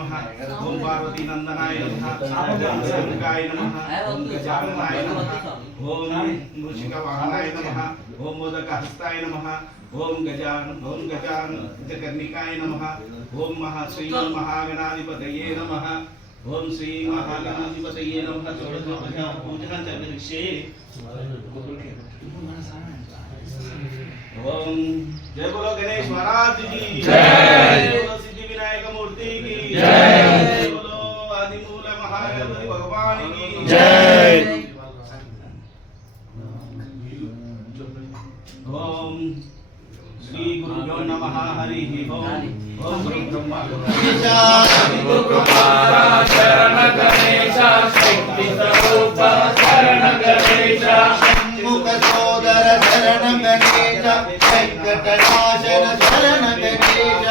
नमः ओम पार्वती नंदनाय नमः ओम शंकाय नमः ओम गजाननाय नमः ओम मूषिकवाहनाय नमः ओम मोदकहस्ताय नमः ओम गजान जगन्निकाय नमः ओम श्री महागणाधिपतये नमः ओम श्री महागणाधिपतये नमः पूजन चर्चे ओम जय बोलो गणेश महाराज की जय बोलो सिद्धि विनायक मूर्ति की जय बोलो आदिमूल महागणपति भगवान की जय ओम श्री गुरुभ्यो नमः हरि ओम ओम ब्रह्मा कुमारा शरण गणेश शक्ति स्वरूप शरण गणेश मुख सोदर शरण गणेश वेंकटनाशन शरण गणेश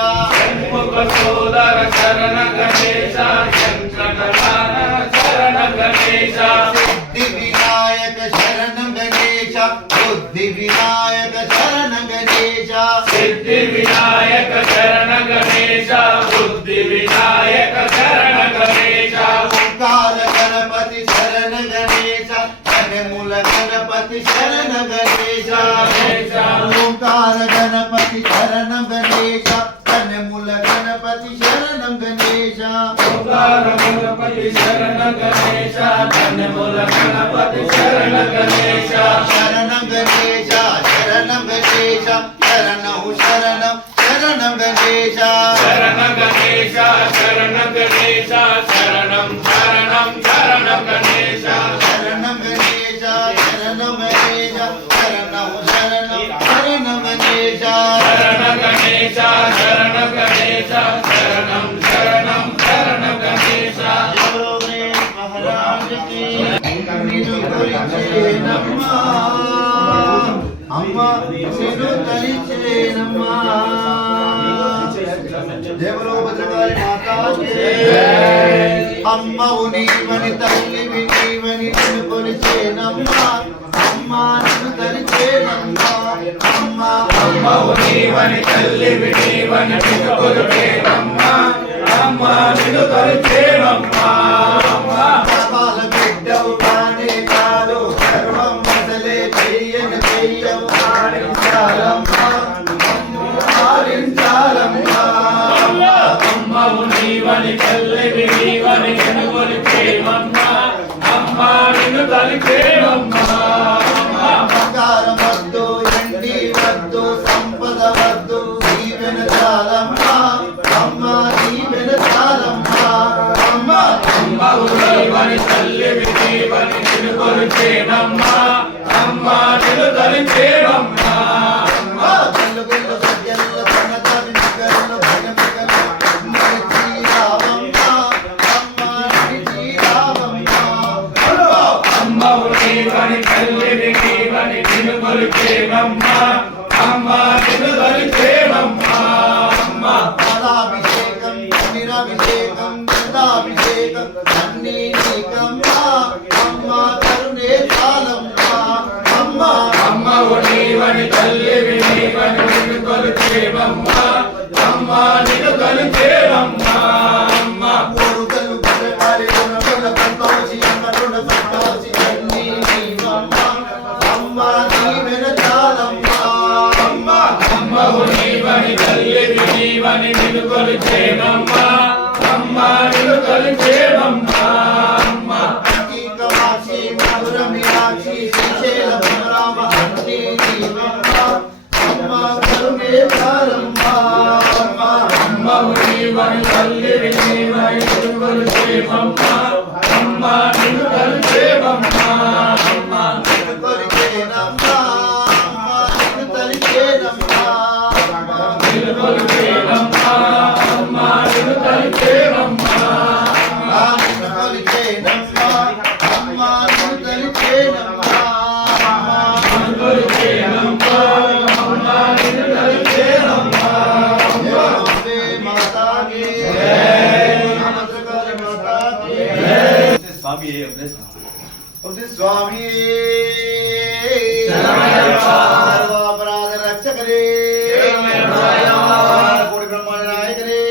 मुख सोदर शरण गणेश वेंकटनाशन शरण गणेश सिद्धि विनायक शरण गणेश बुद्धि विनायक शरण गणेश सिद्धि विनायक शरण गणेश बुद्धि विनायक शरण गणेश ओंकार गणपति शरण गणेश मूल गणपति शरण गणेश ओंकार गणपति शरण गणेश मूल गणपति शरण गणेश ओंकार गणपति शरण गणेश मूल गणपति शरण गणेश शरण गणेश शरण गणेश शरणं शरणं शरणं गणेश शरण गणेश शरण गणेश शरणं शरणं शरणं गणेश शरणं गणेश शरणं गणेश शरणं शरणं शरणं गणेश शरण गणेश शरण गणेश शरणं शरणं शरणं गणेश बोलो गणेश महाराज की निनु तलिचे नमः अम्मा निनु तलिचे नमः जय बोलो भद्रकाली माता की जय अम्मा उनीवनि तल्ली विनीवनि निनु कोलिचे नमः अम्मा निनु तलिचे नमः अम्मा अम्मा उनीवनि तल्ली विनीवनि निनु कोलिचे नमः अम्मा निनु तलिचे नमः अम्मा बाल बिड्डव बाने कालो सर्वं मसले చెయ్యన చెయ్యం ఆడించాలమ్మా ఆడించాలమ్మా అమ్మ నీవని తల్లివి నీవని కొలిచేమమ్మా అమ్మ నిన్ను తలిచేమమ్మా బంగారం వద్దు ఎండి వద్దు సంపద వద్దు దీవెన చాలమ్మా అమ్మ దీవెన చాలమ్మా అమ్మ అమ్మ నీవని తల్లివి నీవని కొలిచేమమ్మా అమ్మ నిన్ను తలిచేమమ్మా అమ్మ గుల్లు గుల్లు సజ్జల సన్నత వినగల భజనగల మరిచి రావమ్మా అమ్మ నిచి రావమ్మా అమ్మ నీవని తల్లివి నీవని నిన్ను కొలిచేమమ్మా అమ్మ నిన్ను తలిచేమమ్మా అమ్మ పాలాభిషేకం నిరాభిషేకం గంధాభిషేకం అన్నీ నీకమ్మా అమ్మ కరుణే చాలమ్మా అమ్మ అమ్మ నీవని తల్లివి నీవని నిన్ను కొలిచేమమ్మా అమ్మ నిన్ను తలిచేమమ్మా అమ్మ కోరుకలు పరపాలి రుణముల సంతోషి అమ్మ రుణ సంతోషి అన్నీ నీవమ్మా అమ్మ నీవెన చాలమ్మా అమ్మ అమ్మ నీవని తల్లివి నీవని నిన్ను కొలిచేమమ్మా అమ్మ నిన్ను కొలిచేమమ్మా అమ్మ కామాక్షి మధుర మీనాక్షి శ్రీశైల భ్రమరామ అన్నీ నీవమ్మా అమ్మ కరుణే చాలమ్మా అమ్మ అమ్మ నీవని తల్లివి నీవని నిన్ను కొలిచేమమ్మా అమ్మ నిన్ను కొలిచేమమ్మా అమ్మ నిన్ను కొలిచేనమ్మా అమ్మ నిన్ను తలిచేనమ్మా అమ్మ నిన్ను కొలిచేనమ్మా అమ్మ నిన్ను తలిచేనమ్మా అమ్మ నిన్ను కొలిచేనమ్మా అమ్మ నిన్ను తలిచేనమ్మా అమ్మ నిన్ను కొలిచేనమ్మా అమ్మ నిన్ను తలిచేనమ్మా అమ్మ మాతా की जय भद्रकाली माता की जय स्वामी स्वामी सर्वापराध रक्षक रे कोटि ब्रह्मांड नायक रे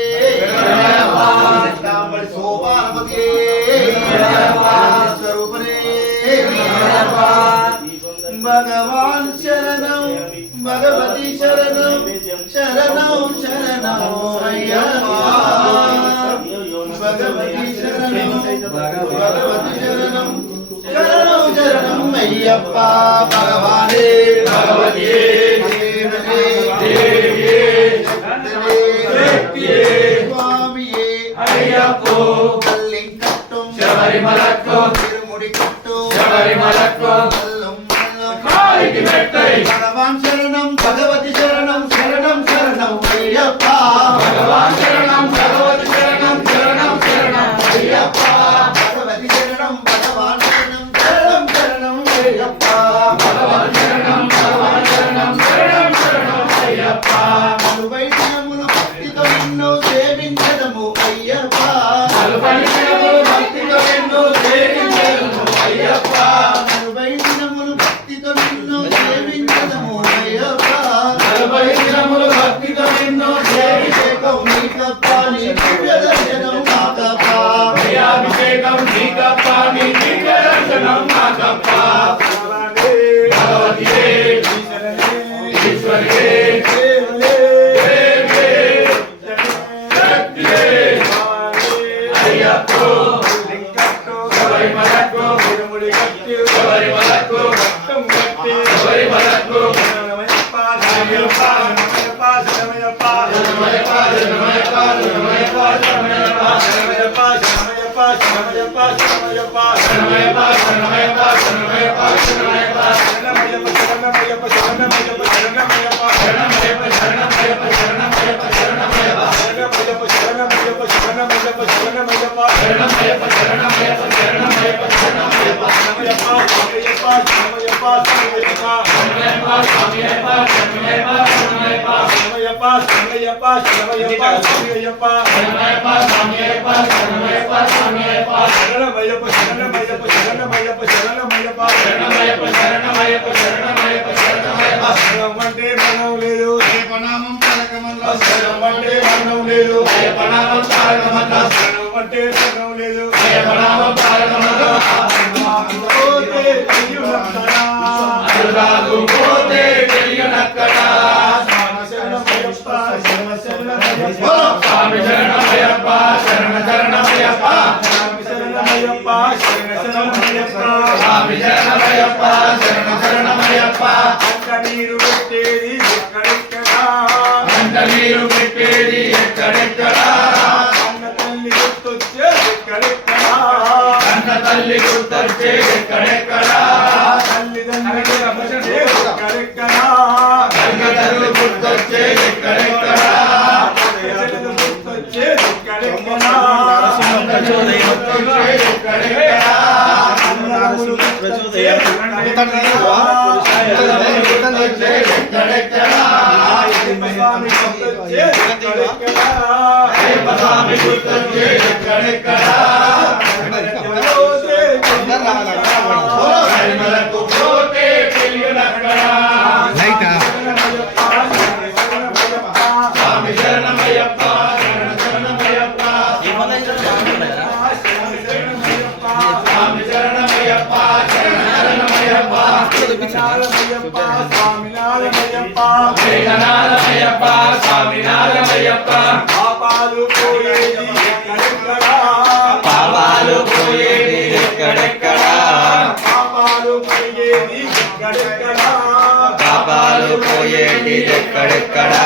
భగవతి శరణం శరణం శరణం అయ్యప్ప భగవానే భగవతియే దేవియే శక్తియే స్వామియే అయ్యప్పో కల్లింకట్టం శబరిమలక్కో తిరుముడి కట్టు శబరిమలక్కో కాలికి మెట్టై భగవాన్ శరణం భగవతి శరణం శరణం శరణం అయ్యప్ప భగవాన్ శరణం భగవతి శరణం శరణం శరణం అయ్యప్ప భగవతి శరణం భగవాన్ శరణం శరణం శరణం అయ్యప్ప భగవాన్ శరణం భగవాన్ శరణం శరణం శరణం అయ్యప్ప నలువైద్యములు భక్తితో నిన్ను సేవించదము అయ్యప్ప నలువైద్యములు భక్తితో నిన్ను సేవించదము అయ్యప్ప నలువైద్యములు భక్తితో నిన్ను సేవించదము అయ్యప్ప నలువైద్యములు భక్తితో నిన్ను సేవించకం నీకప్ప నీ దివ్య దర్శనం నాకప్ప అభిషేకం నీకప్ప నీ దివ్య దర్శనం నాకప్ప భగవతియే ఈశ్వరియే దేవియే శక్తియే అయ్యప్పో శబరిమలక్కో శబరిమలక్కో శబరిమలక్కో స్వామి శరణమయ్యప్ప శరణ శరణమయ్యప్ప స్వామి శరణమయ్యప్ప శరణ శరణమయ్యప్ప నీరు పెట్టేది ఎక్కడెక్కడా అంట నీరు పెట్టేది ఎక్కడెక్కడా అన్న తల్లి గుర్తొచ్చేది ఎక్కడెక్కడా అన్న తల్లి గుర్తొచ్చేది ఎక్కడెక్కడా తల్లిదండ్రులు ఎక్కడెక్కడా తల్లిదండ్రులు గుర్తొచ్చేది ఎక్కడెక్కడా పాపాలు పోయేది ఎక్కడెక్కడా పాపాలు పోయేది ఎక్కడెక్కడా పాపాలు పోయేది ఎక్కడెక్కడా పాపాలు పోయేది ఎక్కడెక్కడా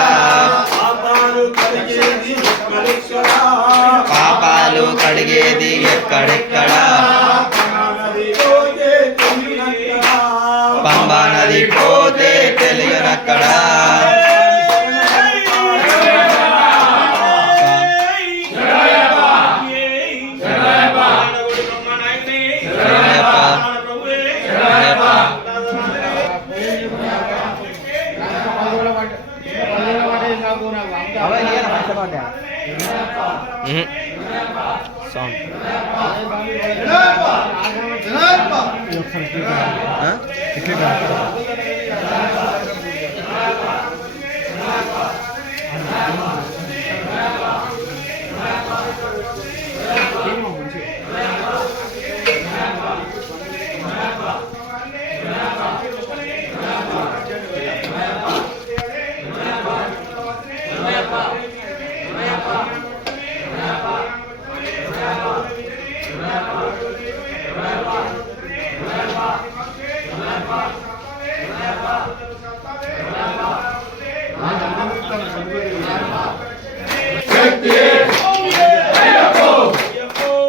పాపాలు కడిగేది ఎక్కడెక్కడా పాపాలు కడిగేది ఎక్కడెక్కడా పంబా నది పోతే తెలియనక్కడా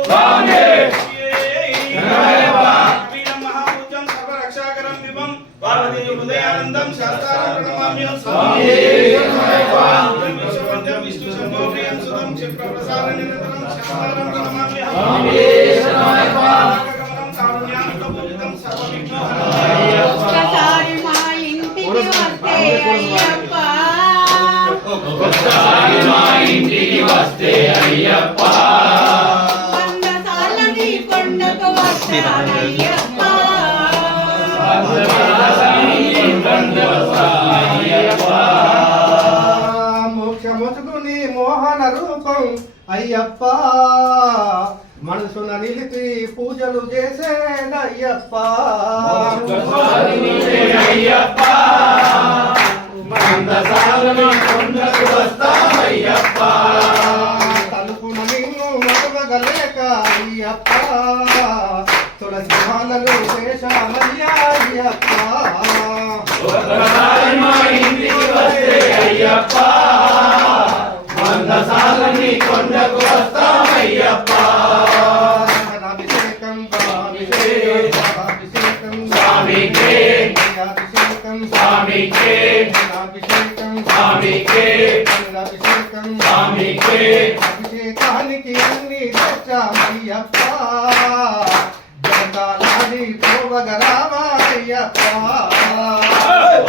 స్వామి మహాభూతం సర్వరక్షాకరం విభం పార్వతీ హృదయానందం శాస్త్రారం ప్రణమామ్యం స్వామి విశ్వవంద్యం విష్ణు శంభో ప్రియం సుతం క్షిప్రప్రసార నిరంతరం శాస్త్రారం ప్రణమామ్యం కమలం కారుణ్యానంద పూజితం సర్వవిఘ్నోహరం ఒక్కసారి మా ఇంటికి వస్తే అయ్యప్ప ఒక్కసారి మా ఇంటికి వస్తే అయ్యప్ప 100 సార్లు నీ కొండకు వస్తానయ్యప్ప మోక్షముసుకుని మోహన రూపం అయ్యప్ప మనసున నిలిపి పూజలు చేసేనయ్యప్ప అయ్యప్ప వస్తామయ్యప్ప తలుపున నిన్ను మరువగలేక అయ్యప్ప తులసి మాలలు వేషమయ్యా అయ్యప్ప ఒక్కసారి మా ఇంటికి వస్తే అయ్యప్ప 100 సార్లు నీ కొండకు వస్తామయ్యప్ప అభిషేకం అభిషేకం స్వామికే అభిషేకం స్వామికే అభిషేకం స్వామికే అభిషేకం స్వామికే అభిషేకానికి అన్ని తెచ్చామయ్యప్ప జగదాలాడి పోవగరామయ్యప్ప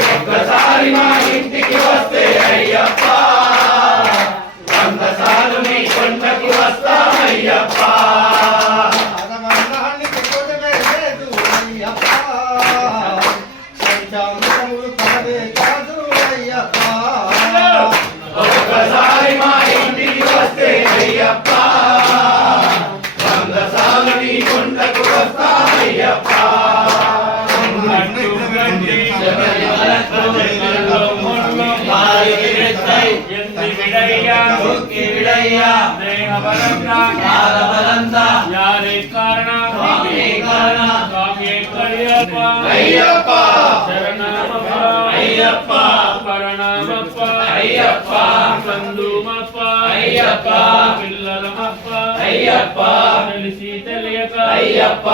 ఒక్కసారి మా ఇంటికి వస్తే అయ్యప్ప 100 సార్లు నీ కొండకు వస్తామయ్యప్ప అరవన్నానికి కొదవే లేదు అయ్యప్ప పంచామృతములు కలవే కాదు అయ్యప్ప ఒక్కసారి మా ఇంటికి వస్తే అయ్యప్ప 100 సార్లు నీ కొండకు వస్తామయ్యప్ప అయ్యప్ప అయ్యప్ప పరణామప్ప అయ్యప్ప సందుమప్ప అయ్యప్ప పిల్లలమప్ప అయ్యప్ప తెలిసి తెలియక అయ్యప్ప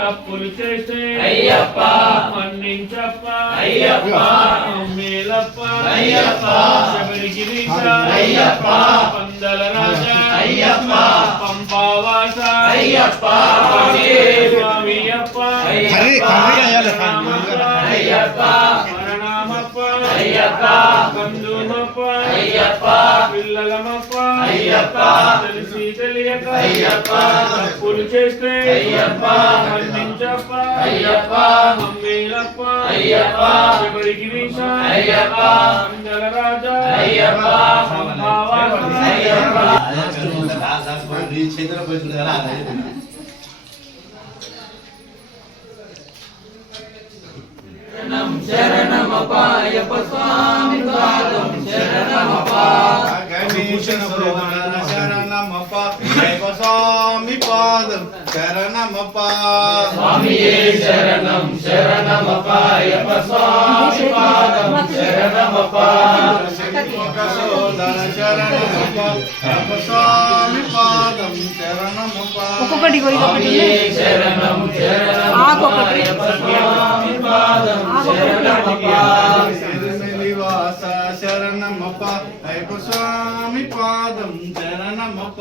తప్పులు చేస్తే అయ్యప్ప మన్నించప్ప అయ్యప్ప మేలప్ప అయ్యప్ప శబరిగిరీశ అయ్యప్ప పందల రాజా అయ్యప్ప పంపావాస అయ్యప్ప స్వామియప్ప అయ్యప్ప పరణామప్ప అయ్యప్ప కందుమప్ప అయ్యప్ప పిల్లలమప్ప అయ్యప్ప తెలిసి తెలియక అయ్యప్ప తప్పులు చేస్తే అయ్యప్ప మన్నించప్ప అయ్యప్ప మమ్మేలప్ప అయ్యప్ప శబరిగిరీశ అయ్యప్ప పందల రాజా అయ్యప్ప పంపావాస అయ్యప్ప శరణమపాయప్ప స్వామి పాదం శరణమపా శరణమప్ప స్వామి పాదం శరణమప్ప స్వామియే శరణం శరణమపాయప్ప స్వామి పాదం శరణమపా సోదర శరణమప్ప స్వామి పాదం శరణమప్ప ఒక్కొక్కటి స్వామియే శరణం శరణమపాయప్ప స్వామి పాదం శరణమపా శ్రీనివాస శరణమప్ప అయ్యప్ప స్వామి పాదం శరణమప్ప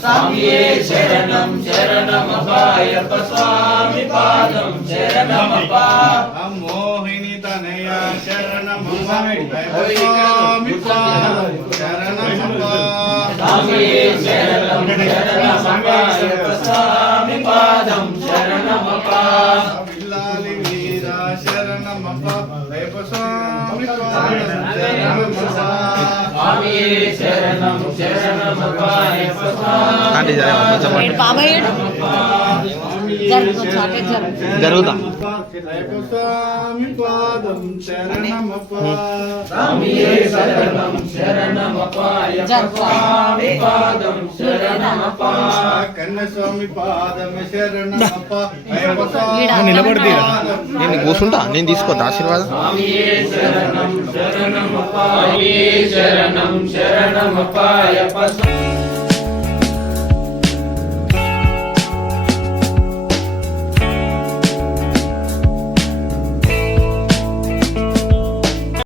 స్వామియే శరణం శరణమపాయప్ప స్వామి పాదం శరణమపా మోహిని తనయ శరణమప్ప అయ్యప్ప స్వామి పాదం శరణమప్ప స్వామియే శరణం శరణమపాయప్ప స్వామి పాదం శరణమపా విల్లాలి వీర శరణమప్ప అయ్యప్ప స్వామి పాదం శరణమప్ప స్వామియే శరణం శరణమపాయప్ప స్వామి బాబాయ్ జరుగుతా అయ్యప్ప స్వామి పాదం శరణమప్ప స్వామియే శరణం శరణమపాయప్ప స్వామి పాదం శరణమపా కన్నస్వామి పాదం శరణమప్ప అయ్యప్ప స్వామి నిలబడితేరా? నేను కూర్చుంటా నేను తీసుకోద్దా ఆశీర్వాదం స్వామియే శరణం శరణమపాయే శరణం శరణమపాయప్ప